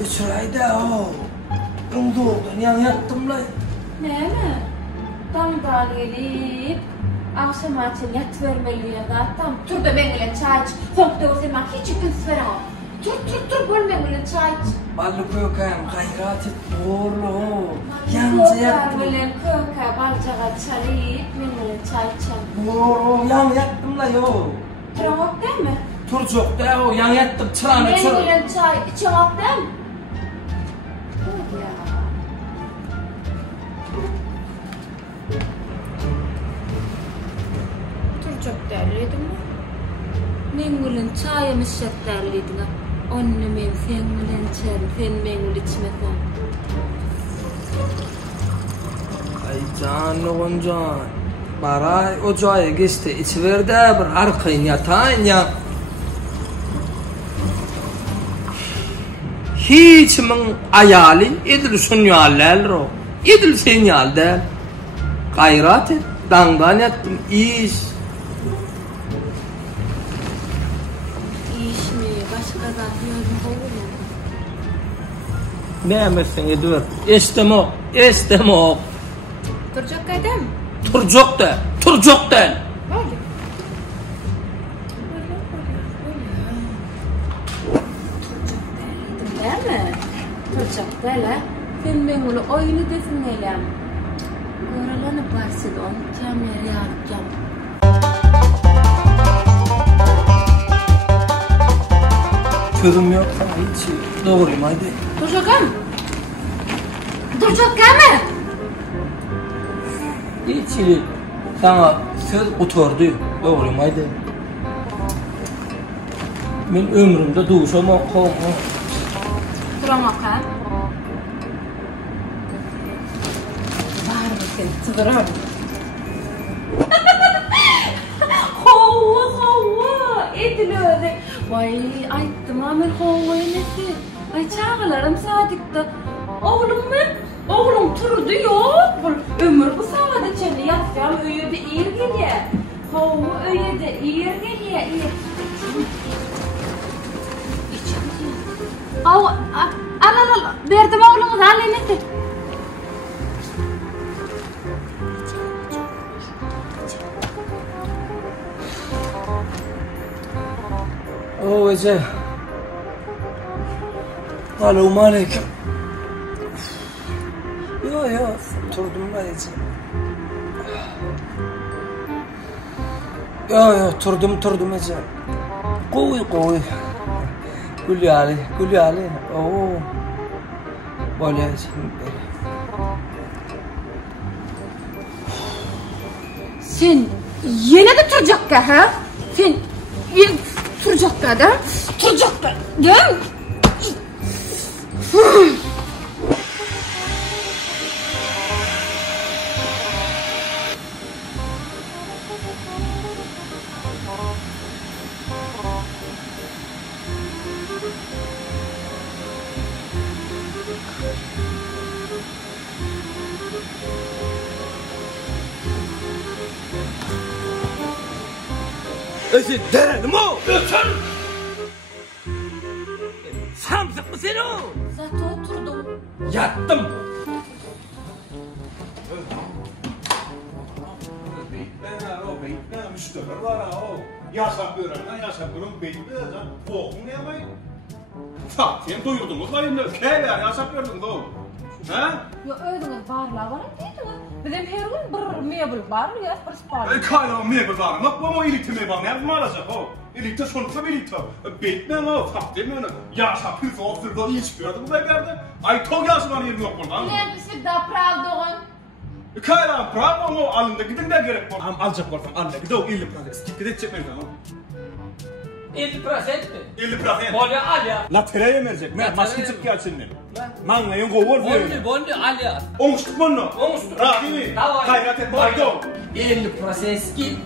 Üçrayda o. Umduğudun yan yattım lan. Ne mi? Damdan gelip akşam açın yat vermeliye zaten. Tur da ben gelen çay iç. Fok da olsa hiç gün sıra. Tur bol ben gelen çay iç. Ballı kökayım gayrat et doğru. Yanca yattım. Kökay kökay balcağa çalıp ben gelen çay içem. Doğru yan yattım la yo. Turamok değil mi? Tur çok da o yan yattım çıranı Ben çır. gelen çay içemok değil mi? Çok değerliydim mi? Men gülün çayımı şart değerliydim ha. Onu men sen gülün çayım, sen men gülün içmesen. Ay canlı goncan. Baray ocağa geçti içiver de bir arkayın yatağın ya. Hiç min ayali edil sunyalel ro. Edil senyal del. Gayrat et. Dandan yattım iş. Ne emersin ediyor? İstem o. Turcak kaydam? Turcak da. Böyle. Değil mi? Turcak böyle. Sen ben onu oyunu desin neylem. Oralanı Barcelon, Camer yapacağım. Çözüm yok sana hiç doğruyum hadi. Turcakam? Turcakam mı? Hiç iyi. Sana söz oturdu. Doğruyum hadi. Ben ömrümde duşama kovma. Turamak ha? Var mısın? Tıvırım. Hova. Edil öyle. Vay ayttım amel hova nesi. Ay çağılarım sadıkta. Oğlum turdu yok. Ömür bu sağda çene yatsam öyede iyi geliyor. Hova öyede iyi geliyor. Al, verdim oğlumu da al nesi. O Ece. Aleyküm aleyküm. Yo oturdum ben Ece. Yo oturdum Ece. Koy. Gül Ali. Oo. Böyle şimdi. Sen yine de Turcak ha? Sen Turcak da değil mi? Özür dilerim o. Ötür. Samsık mı seni o? Zaten oturdum. Yattım. Beytler müşteri var o. Yasak öğren beytler. Boğum ne yapayım? Sen doyurdunuz var yine keyler yasak gördün o. Ha? Ya öydünüz barlar var deydiniz. Bizim her gün bir mebel var ya bir spar. Kayla mebel var. Bak bu ilite mebel ne yapmalıyız o? İlite sonuçta ilite. Beytler o. Fakir mi? Yasak hız olsun da hiç gördüm bu berde. Ay tog yazman yerim yok buradan. Bilen pislik da pravdığın. Kayla prav o alında gidin de gerek var. Alacak olsam alında gidin o 50%. Skip edecek mi tamam? 50% mi? 50%. Bolya al ya. La tereye verecek. Ben maske çık gelsin. Man ne yongo var mı? Bolya al ya. Oңuştuk bunu. Oңuştuk. Rahat mi? Davay. Hayrat et. Haydo. 50% skip.